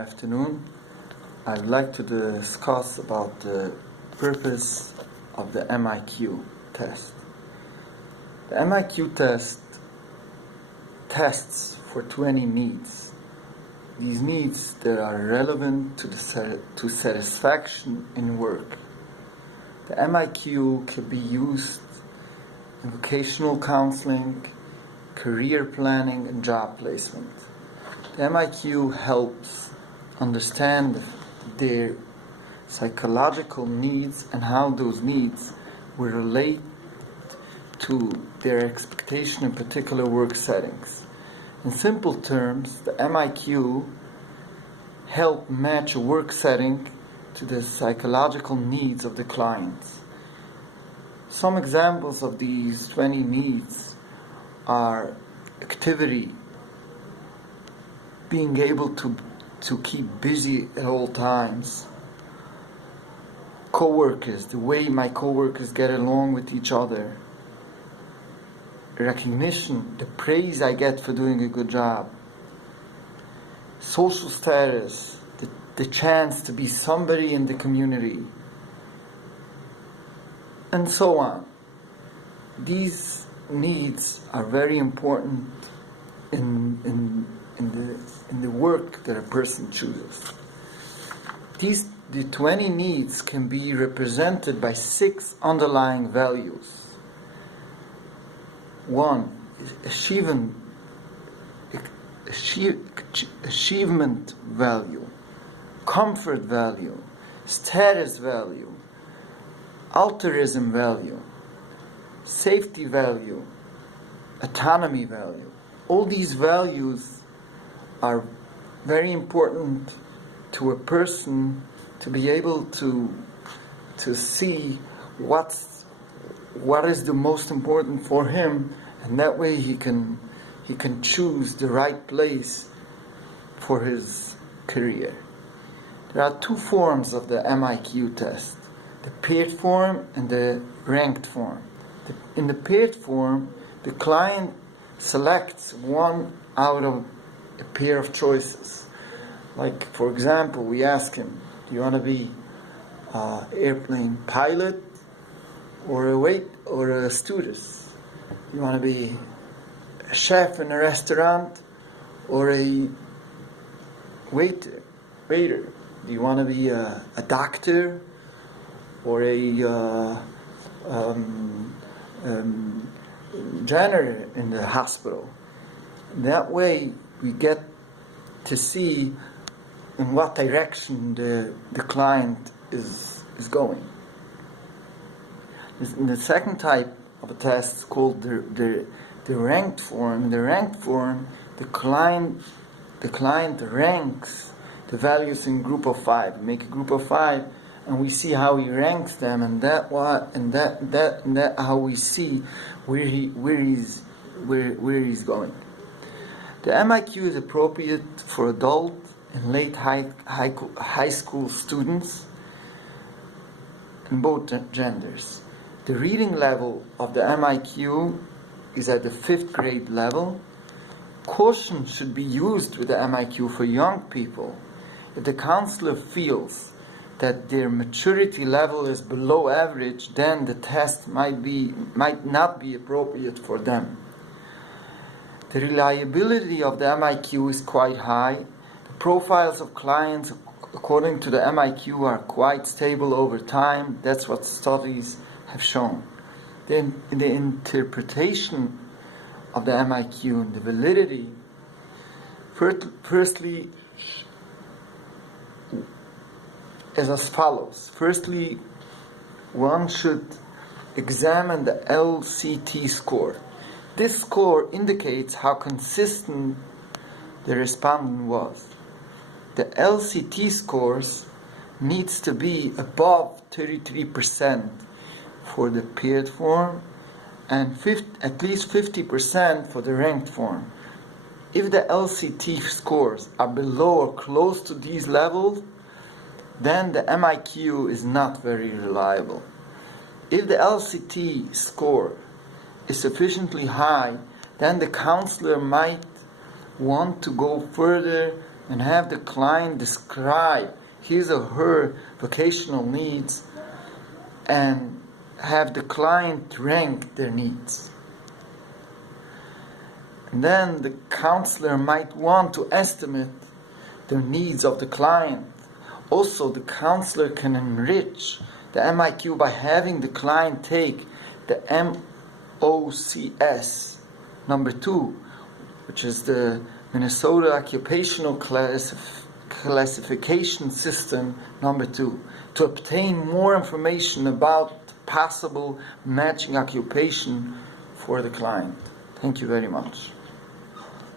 afternoon. I'd like to discuss about the purpose of the MIQ test. The MIQ test tests for 20 needs. These needs that are relevant to satisfaction in work. The MIQ can be used in vocational counseling, career planning, and job placement. The MIQ helps understand their psychological needs and how those needs will relate to their expectation in particular work settings. In simple terms, the MIQ help match a work setting to the psychological needs of the clients. Some examples of these 20 needs are activity, being able to keep busy at all times, co-workers, the way my co-workers get along with each other, recognition, the praise I get for doing a good job, social status, the chance to be somebody in the community, and so on. These needs are very important in the work that a person chooses. The 20 needs can be represented by 6 underlying values. 1. Achievement value, comfort value, status value, altruism value, safety value, autonomy value. All these values are very important to a person to be able to see what is the most important for him, and that way he can choose the right place for his career. There are 2 forms of the MIQ test: the paired form and the ranked form. In the paired form, the client selects one out of a pair of choices. Like, for example, we ask him, do you want to be an airplane pilot or a stewardess? Do you want to be a chef in a restaurant or a waiter? Do you want to be a doctor or a janitor in the hospital? That way we get to see in what direction the client is going. The second type of a test is called the ranked form. In the ranked form, the client ranks the values in group of 5. We make a group of 5, and we see how he ranks them, and that how we see where he's going. The MIQ is appropriate for adult and late high school students in both genders. The reading level of the MIQ is at the 5th grade level. Caution should be used with the MIQ for young people. If the counselor feels that their maturity level is below average, then the test might not be appropriate for them. The reliability of the MIQ is quite high. The profiles of clients according to the MIQ are quite stable over time. That's what studies have shown. Then in the interpretation of the MIQ and the validity, firstly, as follows. Firstly, one should examine the LCT score. This score indicates how consistent the respondent was. The LCT scores needs to be above 33% for the paired form and at least 50% for the ranked form. If the LCT scores are below or close to these levels, then the MIQ is not very reliable. If the LCT score is sufficiently high, then the counselor might want to go further and have the client describe his or her vocational needs and have the client rank their needs. And then the counselor might want to estimate the needs of the client. Also, the counselor can enrich the MIQ by having the client take the MOCS number 2, which is the Minnesota Occupational Classification System number 2, to obtain more information about possible matching occupation for the client. Thank you very much.